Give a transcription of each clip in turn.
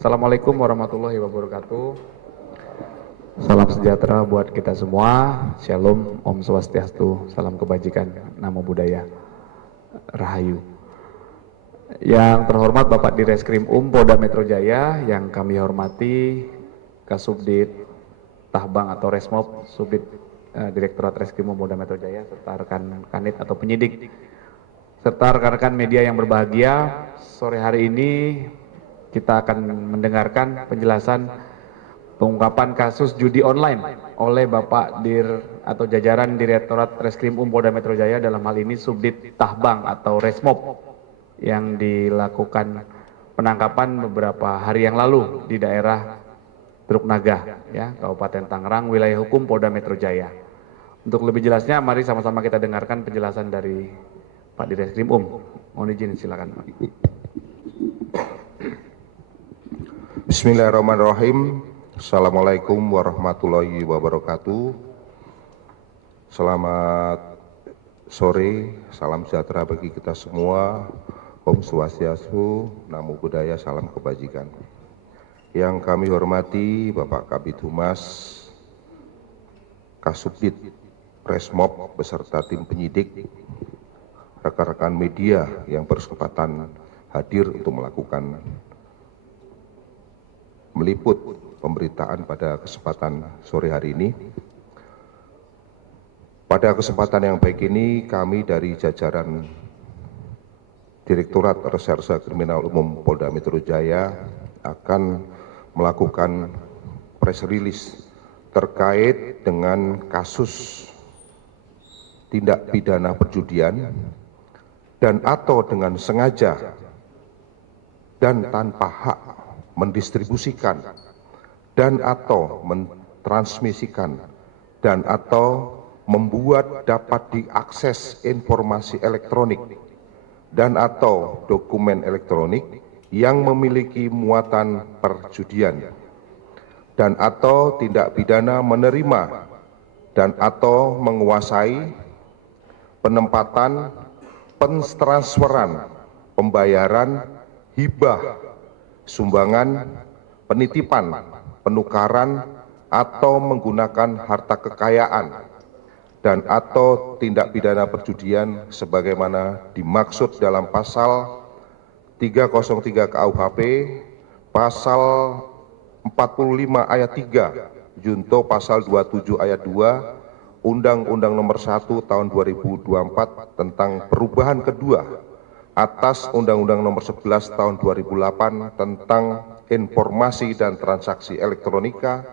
Assalamualaikum warahmatullahi wabarakatuh. Salam sejahtera buat kita semua. Shalom, Om Swastiastu, salam kebajikan, namo buddhaya, rahayu. Yang terhormat Bapak Direskrim Polda Metro Jaya, yang kami hormati Kasubdit Tahbang atau Resmob, Subdit Direktorat Reskrim Polda Metro Jaya, serta rekan kanit atau penyidik, serta rekan-rekan media yang berbahagia. Sore hari ini kita akan mendengarkan penjelasan pengungkapan kasus judi online oleh Bapak Dir atau jajaran Direktorat Reskrim Polda Metro Jaya, dalam hal ini Subdit Tahbang atau Resmob, yang dilakukan penangkapan beberapa hari yang lalu di daerah Teluk Naga, ya, Kabupaten Tangerang, wilayah hukum Polda Metro Jaya. Untuk lebih jelasnya, mari sama-sama kita dengarkan penjelasan dari Pak Direskrim Mohon izin, silakan Pak. Bismillahirrahmanirrahim. Assalamualaikum warahmatullahi wabarakatuh. Selamat sore, salam sejahtera bagi kita semua. Om Swastiastu, namo buddhaya, salam kebajikan. Yang kami hormati Bapak Kabid Humas, Kasubdit Resmob beserta tim penyidik, rekan-rekan media yang berkesempatan hadir untuk meliput pemberitaan pada kesempatan sore hari ini. Pada kesempatan yang baik ini, kami dari jajaran Direktorat Reserse Kriminal Umum Polda Metro Jaya akan melakukan press release terkait dengan kasus tindak pidana perjudian dan atau dengan sengaja dan tanpa hak mendistribusikan dan atau mentransmisikan dan atau membuat dapat diakses informasi elektronik dan atau dokumen elektronik yang memiliki muatan perjudian dan atau tindak pidana menerima dan atau menguasai penempatan, pentransferan, pembayaran, hibah, sumbangan, penitipan, penukaran, atau menggunakan harta kekayaan, dan atau tindak pidana perjudian sebagaimana dimaksud dalam pasal 303 KUHP, pasal 45 ayat 3, junto pasal 27 ayat 2, Undang-Undang Nomor 1 Tahun 2024 tentang perubahan kedua atas Undang-Undang Nomor 11 Tahun 2008 tentang informasi dan transaksi elektronika,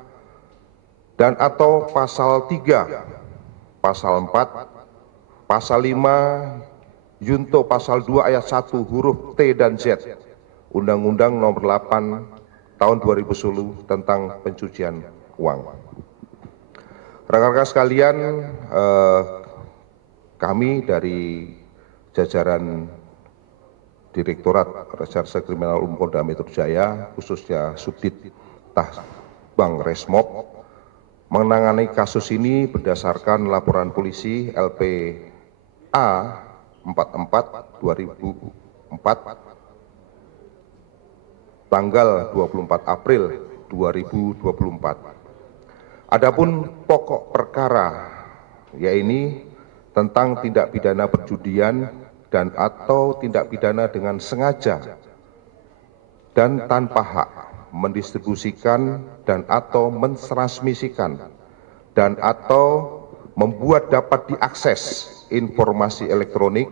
dan atau pasal 3, pasal 4, pasal 5, junto pasal 2 ayat 1 huruf T dan Z Undang-Undang Nomor 8 Tahun 2010 tentang pencucian uang. Rekan-rekan sekalian, kami dari jajaran Direktorat Reserse Kriminal Umum Polda Metro Jaya, khususnya Subdit Tahbang Resmob, menangani kasus ini berdasarkan laporan polisi LPA 44/2004 tanggal 24 April 2024. Adapun pokok perkara yaitu tentang tindak pidana perjudian dan atau tindak pidana dengan sengaja dan tanpa hak mendistribusikan dan atau mentransmisikan dan atau membuat dapat diakses informasi elektronik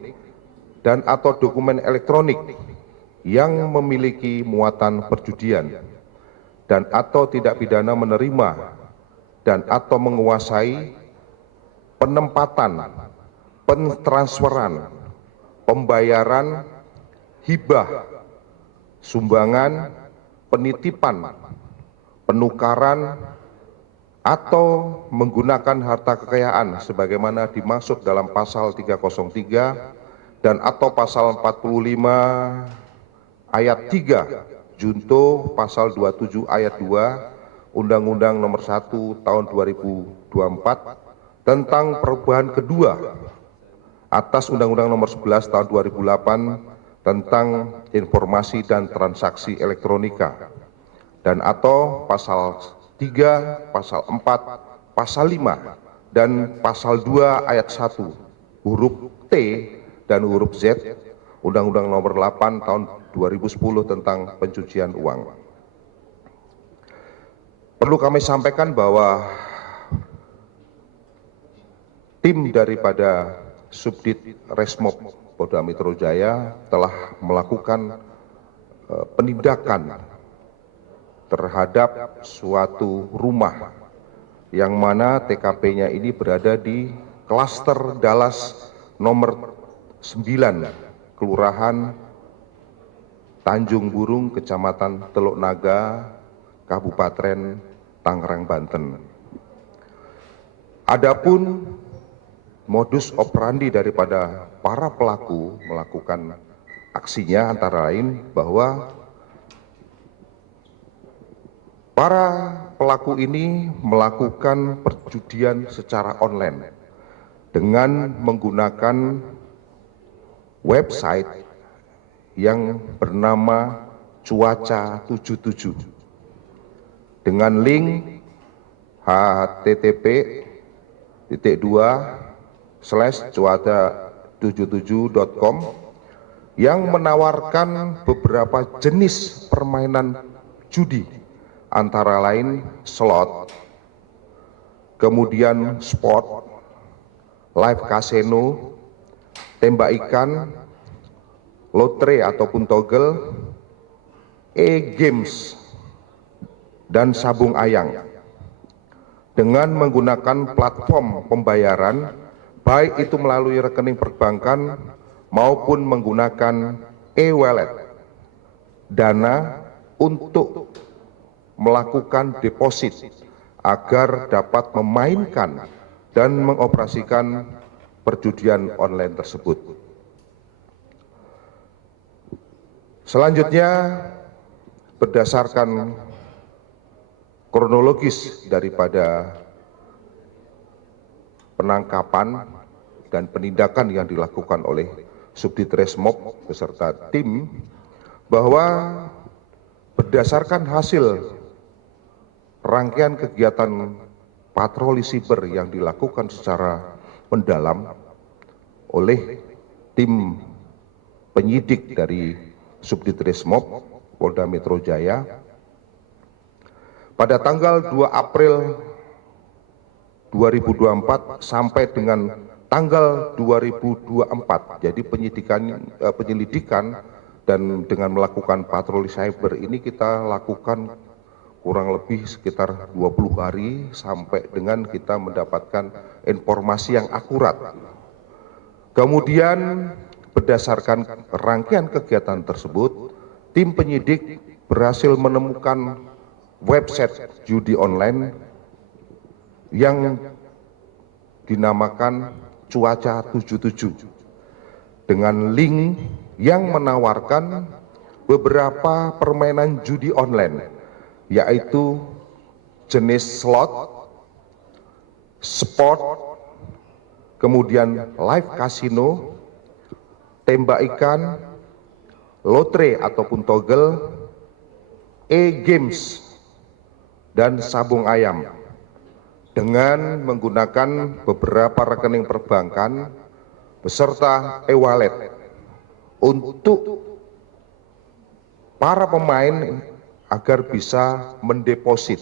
dan atau dokumen elektronik yang memiliki muatan perjudian dan atau tidak pidana menerima dan atau menguasai penempatan, pentransferan, pembayaran, hibah, sumbangan, penitipan, penukaran, atau menggunakan harta kekayaan sebagaimana dimaksud dalam pasal 303 dan atau pasal 45 ayat 3 junto pasal 27 ayat 2 Undang-Undang Nomor 1 Tahun 2024 tentang perubahan kedua atas Undang-Undang Nomor 11 Tahun 2008 tentang informasi dan transaksi elektronika. dan atau pasal 3, pasal 4, pasal 5, dan pasal 2 ayat 1, huruf T dan huruf Z, Undang-Undang Nomor 8 Tahun 2010 tentang pencucian uang. Perlu kami sampaikan bahwa tim daripada Subdit Resmob Polda Metro Jaya telah melakukan penindakan terhadap suatu rumah yang mana TKP-nya ini berada di klaster Dallas nomor 9, Kelurahan Tanjung Burung, Kecamatan Teluk Naga, Kabupaten Tangerang, Banten. Adapun modus operandi daripada para pelaku melakukan aksinya antara lain bahwa para pelaku ini melakukan perjudian secara online dengan menggunakan website yang bernama Cuaca 77 dengan link http://cuaca77.com yang menawarkan beberapa jenis permainan judi antara lain slot, kemudian sport, live casino, tembak ikan, lotre ataupun togel, e-games, dan sabung ayang dengan menggunakan platform pembayaran baik itu melalui rekening perbankan maupun menggunakan e-wallet dana untuk melakukan deposit agar dapat memainkan dan mengoperasikan perjudian online tersebut. Selanjutnya, berdasarkan kronologis daripada penangkapan dan penindakan yang dilakukan oleh Subdit Resmob beserta tim, bahwa berdasarkan hasil rangkaian kegiatan patroli siber yang dilakukan secara mendalam oleh tim penyidik dari Subdit Resmob Polda Metro Jaya, pada tanggal 2 April 2024 sampai dengan tanggal 2024, jadi penyelidikan dan dengan melakukan patroli cyber ini kita lakukan kurang lebih sekitar 20 hari sampai dengan kita mendapatkan informasi yang akurat. Kemudian berdasarkan rangkaian kegiatan tersebut, tim penyidik berhasil menemukan website judi online yang dinamakan Cuaca 77 dengan link yang menawarkan beberapa permainan judi online, yaitu jenis slot, sport, kemudian live casino, tembak ikan, lotre ataupun togel, e-games, dan sabung ayam dengan menggunakan beberapa rekening perbankan beserta e-wallet untuk para pemain agar bisa mendeposit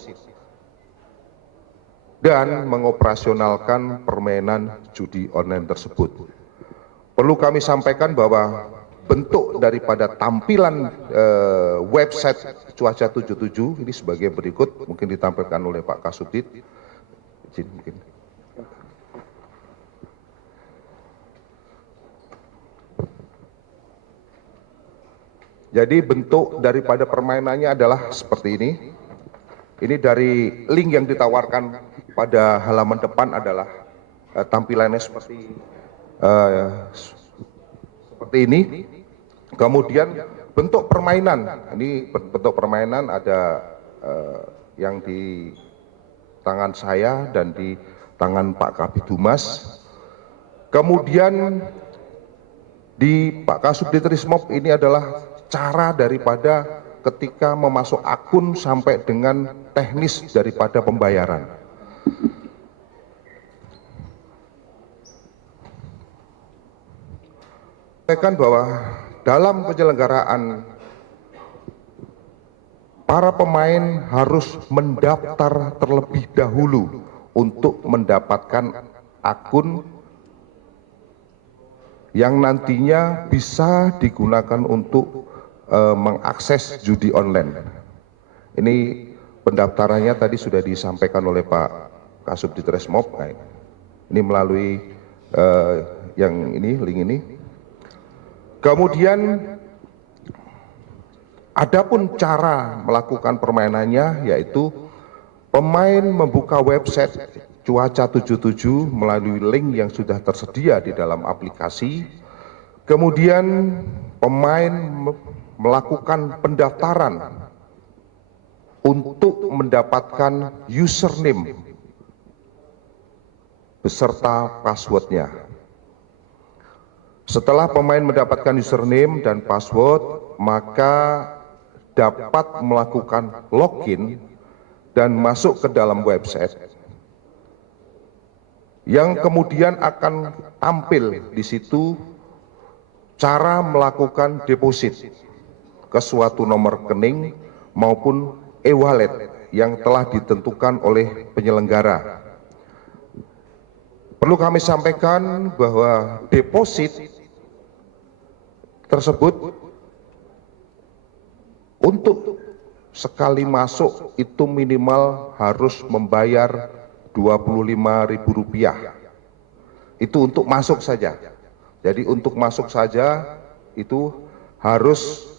dan mengoperasionalkan permainan judi online tersebut. Perlu kami sampaikan bahwa bentuk daripada tampilan website Cuaca 77 ini sebagai berikut, mungkin ditampilkan oleh Pak Kasubdit. Jadi bentuk daripada permainannya adalah seperti ini. Ini dari link yang ditawarkan pada halaman depan adalah tampilannya seperti ini. Kemudian bentuk permainan, ini bentuk permainan ada yang di tangan saya dan di tangan Pak Kabid Humas. Kemudian di Pak Kasubdit Resmob ini adalah cara daripada ketika memasuk akun sampai dengan teknis daripada pembayaran. Sampaikan bahwa dalam penyelenggaraan para pemain harus mendaftar terlebih dahulu untuk mendapatkan akun yang nantinya bisa digunakan untuk mengakses judi online. Ini pendaftarannya tadi sudah disampaikan oleh Pak Kasubdit Resmob. Ini melalui yang ini, link ini. Kemudian adapun cara melakukan permainannya yaitu pemain membuka website Cuaca 77 melalui link yang sudah tersedia di dalam aplikasi. Kemudian pemain melakukan pendaftaran untuk mendapatkan username beserta passwordnya. Setelah pemain mendapatkan username dan password, maka dapat melakukan login dan masuk ke dalam website yang kemudian akan tampil di situ cara melakukan deposit ke suatu nomor rekening maupun e-wallet yang telah ditentukan oleh penyelenggara. Perlu kami sampaikan bahwa deposit tersebut untuk sekali masuk itu minimal harus membayar Rp25.000. Itu untuk masuk saja. Jadi untuk masuk saja itu harus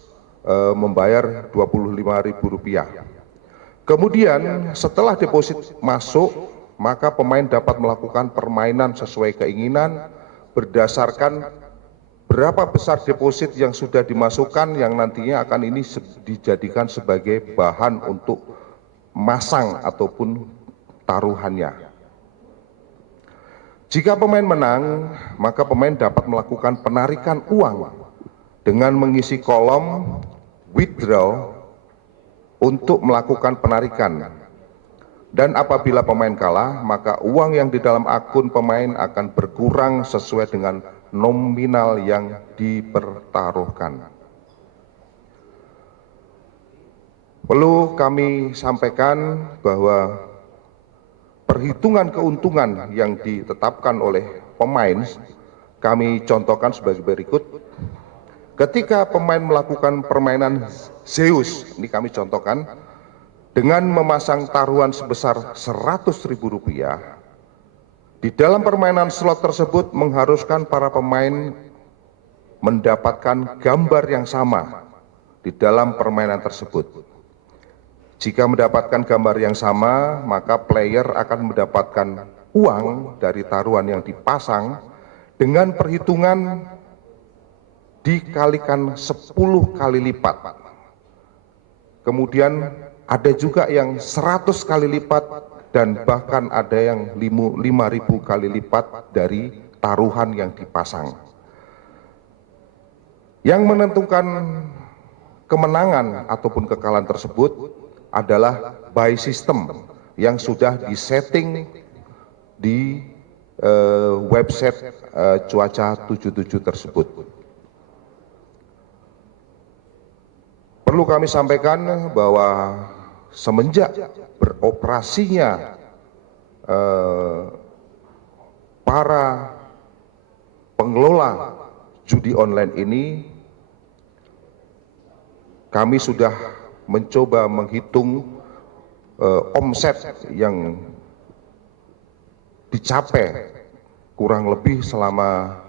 membayar Rp25.000. Kemudian setelah deposit masuk, maka pemain dapat melakukan permainan sesuai keinginan berdasarkan berapa besar deposit yang sudah dimasukkan yang nantinya akan ini dijadikan sebagai bahan untuk masang ataupun taruhannya. Jika pemain menang, maka pemain dapat melakukan penarikan uang dengan mengisi kolom withdraw untuk melakukan penarikan. Dan apabila pemain kalah, maka uang yang di dalam akun pemain akan berkurang sesuai dengan nominal yang dipertaruhkan. Perlu kami sampaikan bahwa perhitungan keuntungan yang ditetapkan oleh pemain kami contohkan sebagai berikut. Ketika pemain melakukan permainan Zeus, ini kami contohkan, dengan memasang taruhan sebesar Rp100.000, di dalam permainan slot tersebut mengharuskan para pemain mendapatkan gambar yang sama di dalam permainan tersebut. Jika mendapatkan gambar yang sama, maka player akan mendapatkan uang dari taruhan yang dipasang dengan perhitungan dikalikan 10 kali lipat. Kemudian ada juga yang 100 kali lipat dan bahkan ada yang 5.000 kali lipat dari taruhan yang dipasang. Yang menentukan kemenangan ataupun kekalahan tersebut adalah by system yang sudah disetting di website Cuaca 77 tersebut. Perlu kami sampaikan bahwa semenjak beroperasinya para pengelola judi online ini, kami sudah mencoba menghitung omset yang dicapai kurang lebih selama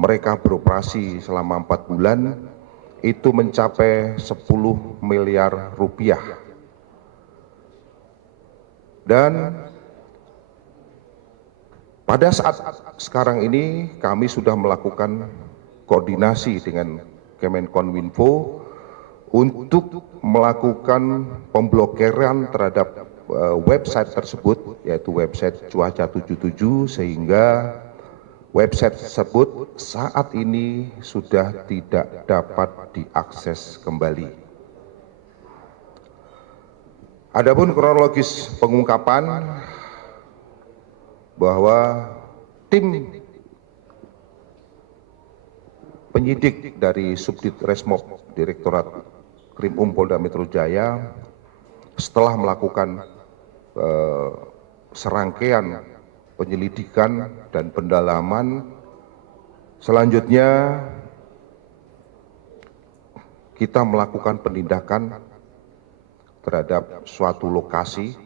mereka beroperasi selama 4 bulan itu mencapai 10 miliar rupiah. Dan pada saat sekarang ini kami sudah melakukan koordinasi dengan Kemenkominfo untuk melakukan pemblokiran terhadap website tersebut, yaitu website Cuaca 77, sehingga website tersebut saat ini sudah tidak dapat diakses kembali. Adapun kronologis pengungkapan bahwa tim penyidik dari Subdit Resmob Direktorat Krim Polda Metro Jaya setelah melakukan serangkaian penyelidikan dan pendalaman, selanjutnya kita melakukan penindakan terhadap suatu lokasi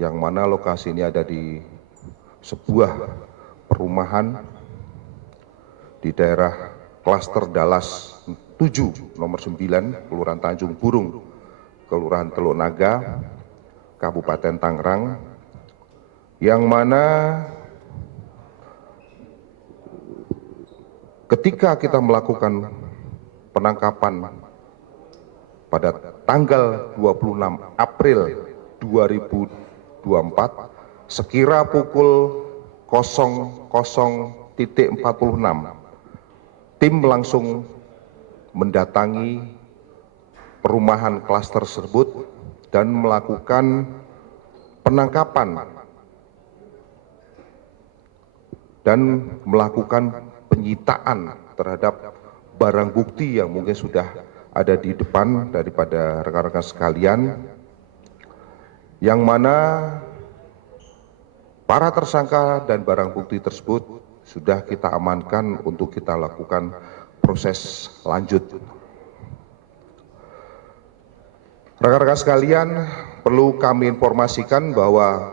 yang mana lokasi ini ada di sebuah perumahan di daerah Klaster Dallas 7 nomor 9 Kelurahan Tanjung Burung, Kelurahan Teluk Naga, Kabupaten Tangerang, yang mana ketika kita melakukan penangkapan pada tanggal 26 April 2024 sekira pukul 00.46 tim langsung mendatangi perumahan klaster tersebut dan melakukan penangkapan dan melakukan penyitaan terhadap barang bukti yang mungkin sudah ada di depan daripada rekan-rekan sekalian, yang mana para tersangka dan barang bukti tersebut sudah kita amankan untuk kita lakukan proses lanjut. Rekan-rekan sekalian, perlu kami informasikan bahwa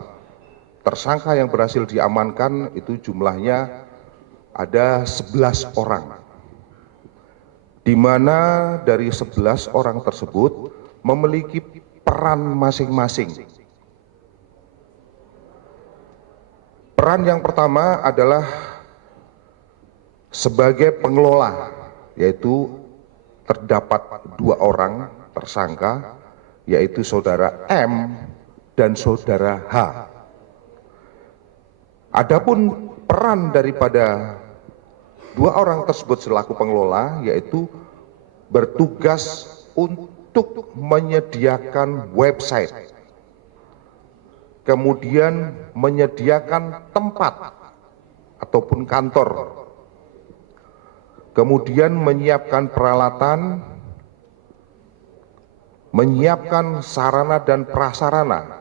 tersangka yang berhasil diamankan itu jumlahnya ada 11 orang, di mana dari 11 orang tersebut memiliki peran masing-masing. Peran yang pertama adalah sebagai pengelola, yaitu terdapat 2 orang tersangka, yaitu saudara M dan saudara H. Adapun peran daripada 2 orang tersebut selaku pengelola, yaitu bertugas untuk menyediakan website, kemudian menyediakan tempat ataupun kantor, kemudian menyiapkan peralatan, menyiapkan sarana dan prasarana,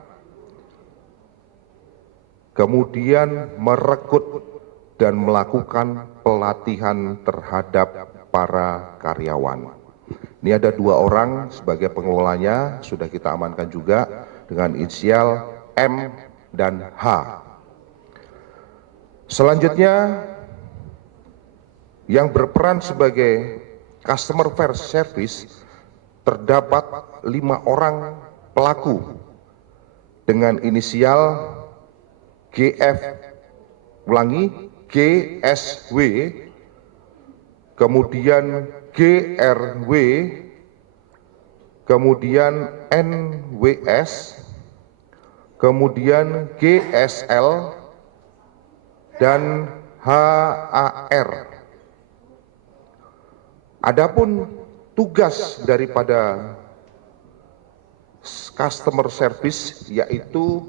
kemudian merekrut dan melakukan pelatihan terhadap para karyawan. Ini ada 2 orang sebagai pengelolanya, sudah kita amankan juga dengan inisial M dan H. Selanjutnya, yang berperan sebagai customer service terdapat 5 orang pelaku dengan inisial GF, GSW, kemudian GRW, kemudian NWS, kemudian GSL, dan HAR. Adapun tugas daripada customer service yaitu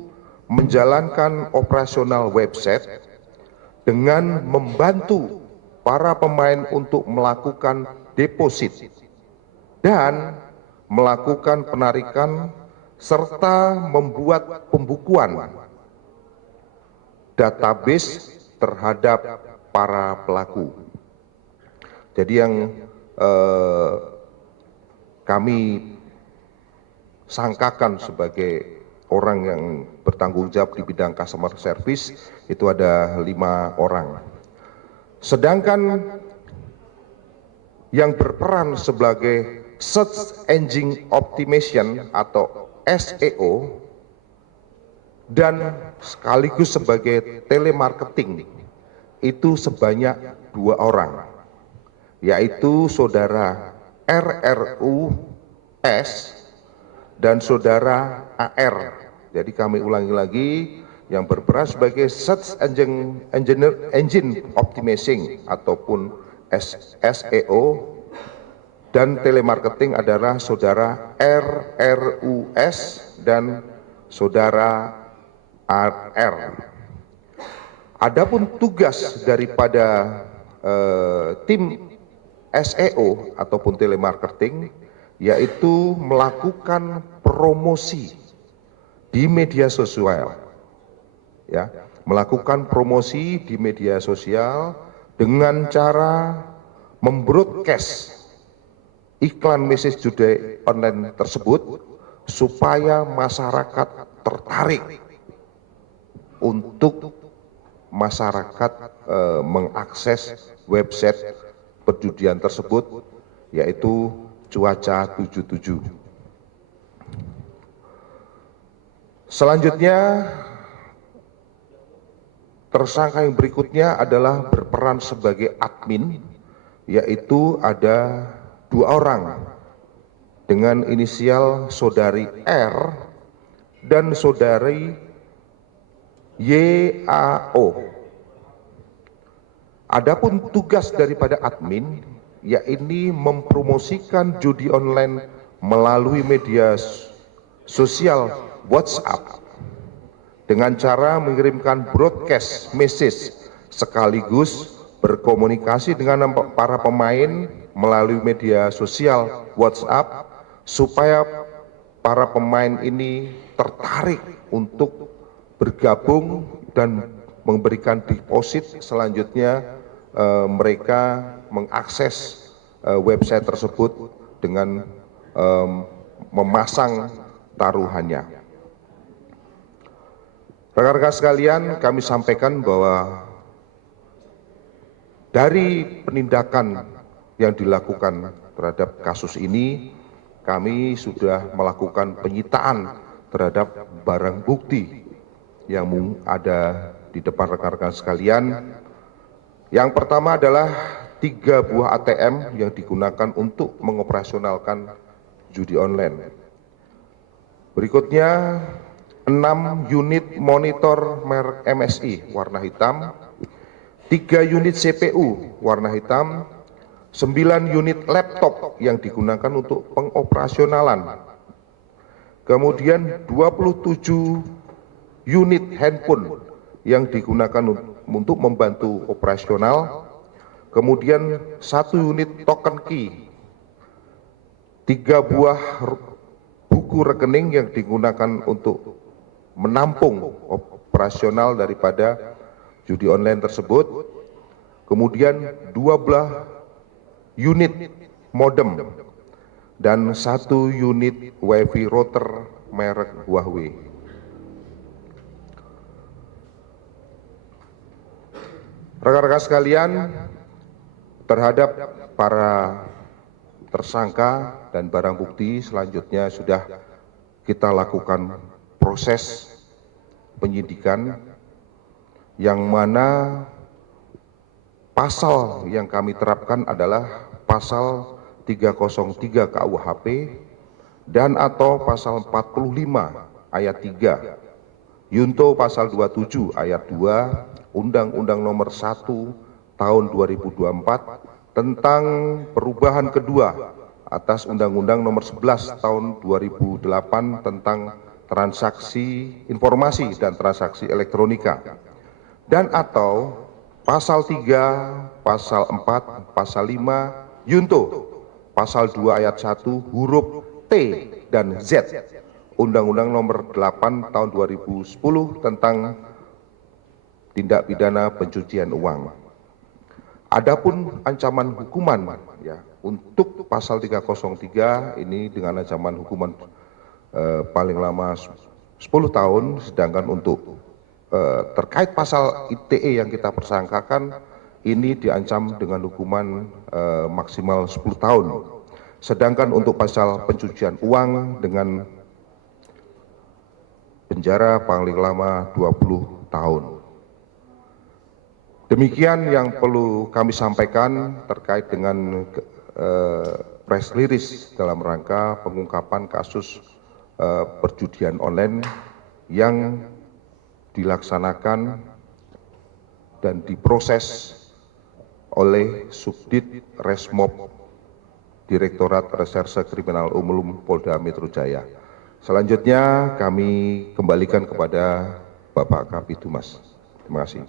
menjalankan operasional website dengan membantu para pemain untuk melakukan deposit dan melakukan penarikan serta membuat pembukuan database terhadap para pelaku. Jadi yang kami sangkakan sebagai orang yang bertanggung jawab di bidang customer service itu ada 5 orang. Sedangkan yang berperan sebagai Search Engine Optimization atau SEO dan sekaligus sebagai telemarketing itu sebanyak 2 orang, yaitu saudara RRUS dan saudara AR. Jadi kami ulangi lagi, yang berperan sebagai Search Engine Optimizing ataupun SEO dan telemarketing adalah saudara RRUS dan saudara AR. Adapun tugas daripada tim SEO ataupun telemarketing yaitu melakukan promosi di media sosial, ya, melakukan promosi di media sosial dengan cara membroadcast iklan message judi online tersebut supaya masyarakat tertarik untuk masyarakat mengakses website perjudian tersebut, yaitu Cuaca 77. Selanjutnya, tersangka yang berikutnya adalah berperan sebagai admin, yaitu ada 2 orang dengan inisial saudari R dan saudari YAO. Adapun tugas daripada admin yaitu mempromosikan judi online melalui media sosial WhatsApp dengan cara mengirimkan broadcast message sekaligus berkomunikasi dengan para pemain melalui media sosial WhatsApp supaya para pemain ini tertarik untuk bergabung dan memberikan deposit. Selanjutnya mereka mengakses website tersebut dengan memasang taruhannya. Rekan-rekan sekalian, kami sampaikan bahwa dari penindakan yang dilakukan terhadap kasus ini, kami sudah melakukan penyitaan terhadap barang bukti yang ada di depan rekan-rekan sekalian. Yang pertama adalah 3 buah ATM yang digunakan untuk mengoperasionalkan judi online. Berikutnya 6 unit monitor merek MSI warna hitam, 3 unit CPU warna hitam, 9 unit laptop yang digunakan untuk pengoperasionalan, kemudian 27 unit handphone yang digunakan untuk membantu operasional, kemudian 1 unit token key, 3 buah buku rekening yang digunakan untuk menampung operasional daripada judi online tersebut, kemudian 12 unit modem dan 1 unit wifi router merek Huawei. Rekan-rekan sekalian, terhadap para tersangka dan barang bukti selanjutnya sudah kita lakukan proses penyidikan, yang mana pasal yang kami terapkan adalah pasal 303 KUHP dan atau pasal 45 ayat 3, Yunto pasal 27 ayat 2 Undang-Undang nomor 1 tahun 2024 tentang perubahan kedua atas Undang-Undang nomor 11 tahun 2008 tentang transaksi informasi dan transaksi elektronika, dan atau pasal 3, pasal 4, pasal 5 Yunto pasal 2 ayat 1 huruf T dan Z Undang-Undang nomor 8 tahun 2010 tentang tindak pidana pencucian uang. Adapun ancaman hukuman ya untuk pasal 303 ini dengan ancaman hukuman paling lama 10 tahun, sedangkan untuk terkait pasal ITE yang kita persangkakan ini diancam dengan hukuman maksimal 10 tahun. Sedangkan untuk pasal pencucian uang dengan penjara paling lama 20 tahun. Demikian yang perlu kami sampaikan terkait dengan press release dalam rangka pengungkapan kasus perjudian online yang dilaksanakan dan diproses oleh Subdit Resmob Direktorat Reserse Kriminal Umum Polda Metro Jaya. Selanjutnya kami kembalikan kepada Bapak Kabid Humas. Terima kasih.